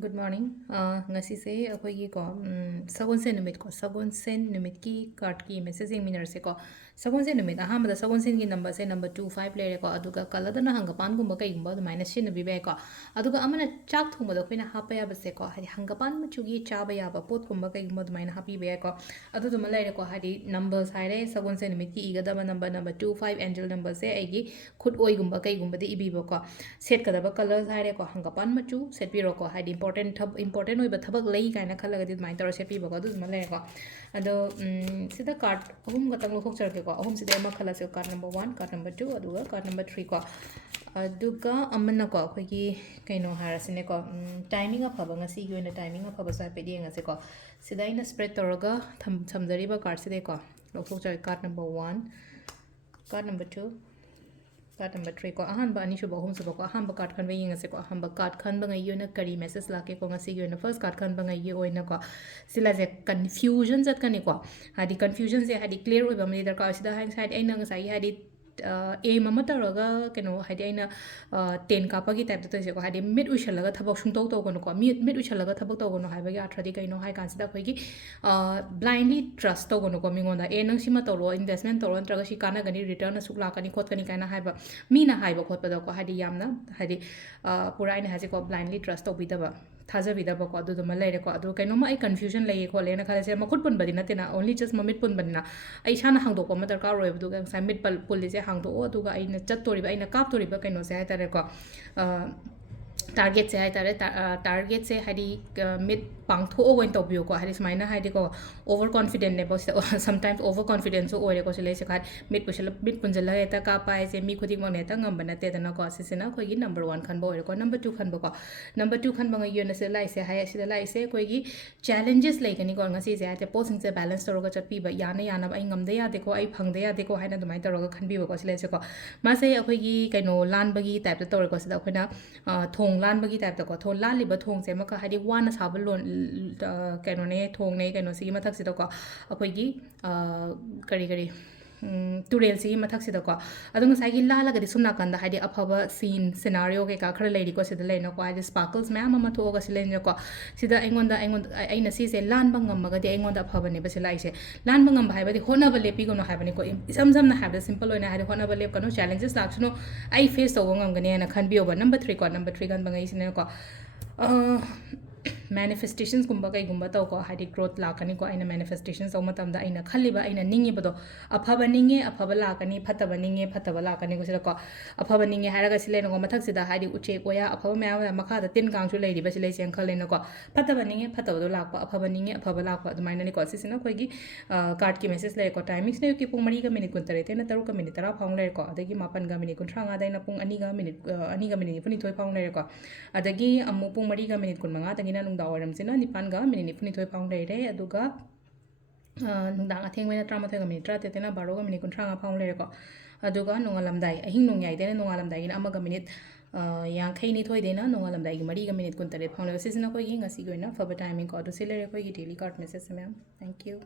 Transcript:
Good morning. Ngasi se akhoi gi ko sagon se numit ko sagon sen numit ki card ki message eminar se ko sagon se numit aha mada sagon sen gi number se number 25 le ko aduga kala da na hanga pan gumba kai gumba da minus sin bi be ko aduga amana chak thuma da khoina hapa ya ba se ko hadi hanga pan ma chugi cha ba ya ba pot gumba kai gumba da minus happy be ko adu dum le ko hadi numbers haire sagon se numit ki iga da number 25 angel number se ai gi khut oi gumba kai gumba di ibi ba ko set ka da ba colors haire ko hanga pan ma chu set bi ro ko hadi important oiba thabak lei kaina khalagadi mai tor se pi bago du ma le ko ado sida card ahum gatang lokhok charke ko ahum sida ma khala se card number 1 card number 2 aduga card number 3 ko aduga amana ko khoi gi kaino harasine ko timing afaba ngasi gi oina timing afaba sa pe di ngase ko sida ina spread toroga thamjari ba card sida ko lokhok char card number 1 card number 2 card number 3 ko ahan ba ani shuba hum suba ko ahan ba card khan ba yinga se ko ahan ba card khan ba ngai yona kari message la ke ko ngasi yona first card khan ba ngai ye oina ko sila je confusion zat kani ko hadi confusion se hadi clear oi ba mani dar ka sida hang side aina ngasai hadi aim ama taraga keno hadi aina 10 kapa gi type to se ko hadi mid ushalaga thabak sung to ko no ko mid ushalaga thabak to ko no haiba gi athadi kaino hai kan sida khoi gi blindly trust to ko no ko mingonda nang sima to ro investment to ro ntraga shi kana gani return asuk la kani khot kani kaina haiba mina haiba khot pa da ko hadi yamna hadi pura ina haje ko blindly trust to bidaba thaja bidaba ko adu duma leire ko adu kaino ma ai confusion lei ko lena khala se ma khut pun badina tena only just mamit pun badina ai shana hangdo ko ma darkar roi bu ga sa mid pul se hangdo o adu ga aina chat tori ba aina kap tori ba kaino se ha tare ko target se hai tare target se hadi mid pang tho o to bio ko hari smaina hadi ko over confident ne bos sometimes over confident so ore ko se le se khat mid pushal mid punjala eta ka pai se mi khudik mang ne ta ngam bana te dana ko se na khoi gi number 1 khan bo ore ko number 2 khan bo ko number 2 khan bang yona se lai se hai se lai se khoi gi challenges lai kani ko ngasi se ate posing se balance to ro ga chat pi ba yana yana ai ngam de ya de ko ai phang de ya de ko haina dumai to ro ga khan bi ko se le se ko ma se akhoi gi kaino lan bagi type to ro ko se da khoina thong lan bagi type to ko thong lan li ba thong se ma ka hadi wan sa ba lon kaino ne thong ne kaino si mathak si to ko akhoi gi kari kari turel si mathak si to ko adu ngai gi la la ga di sumna kan da hadi afaba scene scenario ke ka khara lei ri ko se da lei no ko hadi sparkles ma ma tho ga si lei no ko sida aingon aina si se lan bangam ma ga di aingon da afaba ne ba se lai se lan bangam ba hai ba di hona ba lepi go no hai ba ni ko isam sam na ha da simple oina hadi hona ba lep ko no challenges lak no ai face to ngam ga ne na khan bi over number 3 ko number 3 kan bangai sin ko manifestations gumba kai gumba to ko hadi growth la kani ko aina manifestations au matam da aina khaliba aina ningi bado afaba ninge afaba la kani phataba ninge phataba la kani ko sira ko afaba ninge haraga sile no mathak sida hadi uche ko ya afaba ma makha da tin kang chu lei ri ba sile chen khale no ko phataba ninge phataba do la ko afaba ninge afaba la ko admaina ni ko sisina khoi gi card ki message le ko timings ne ki pung mari ga minute kun tare te na taru ka minute tara phang le ko adagi mapan ga minute kun thanga dai na pung ani ga minute puni thoi phang le ko adagi amu pung mari ga minute kun manga tangina nung da waram sina nipan ga minute nipuni thoi phang le re aduga nung da atheng mena trama thoi ga minute tra te te na baro ga minute kun thanga phang le ko aduga nungalam dai ahing nung yai de na nungalam dai na amaga minute yang khai ni thoi de na nungalam dai gi mari ga minute kun tare phang le sisina ko gi ngasi go na for timing ko adu sile re ko gi daily card message ma'am thank you